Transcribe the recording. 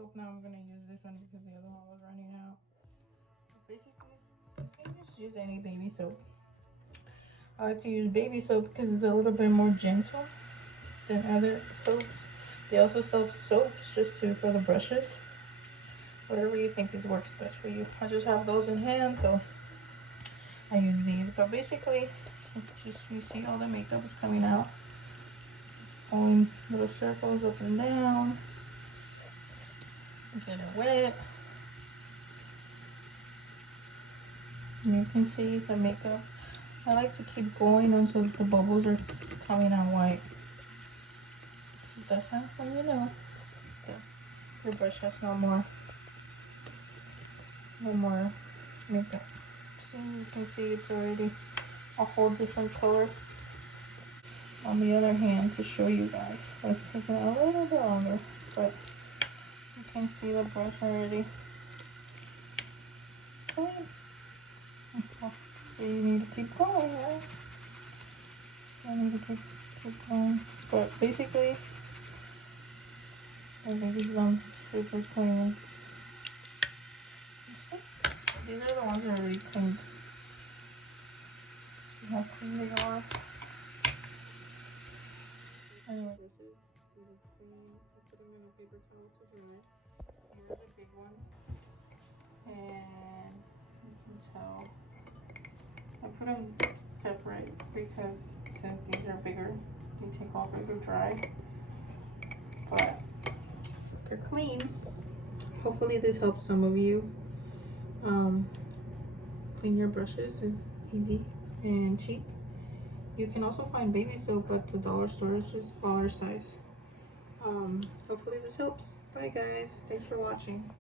soap now. I'm gonna use this one because the other one was running out. Basically, you can just use any baby soap. I like to use baby soap because it's a little bit more gentle than other soaps. They also sell soaps just for the brushes. Whatever you think works best for you. I just have those in hand, so I use these. But basically, just you see all the makeup is coming out. Just pulling little circles up and down. Get it wet. And you can see the makeup. I like to keep going until the bubbles are coming out white. Does that sound familiar? Okay. Your brush has no more makeup. See, you can see it's already a whole different color. On the other hand, to show you guys, it's taking a little bit longer, but you can see the brush already clean. So you need to keep going, right? I need to keep going. But basically, I think it's done super clean. These are the ones that are already cleaned. See how clean they are. Anyway, this is the clean. I put them in a paper towel to dry. Here are the big ones. And you can tell I put them separate because since these are bigger, they take longer to dry. But they're clean. Hopefully this helps some of you clean your brushes. It's easy and cheap. You can also find baby soap at the dollar store. It's just smaller size. Hopefully this helps. Bye guys. Thanks for watching.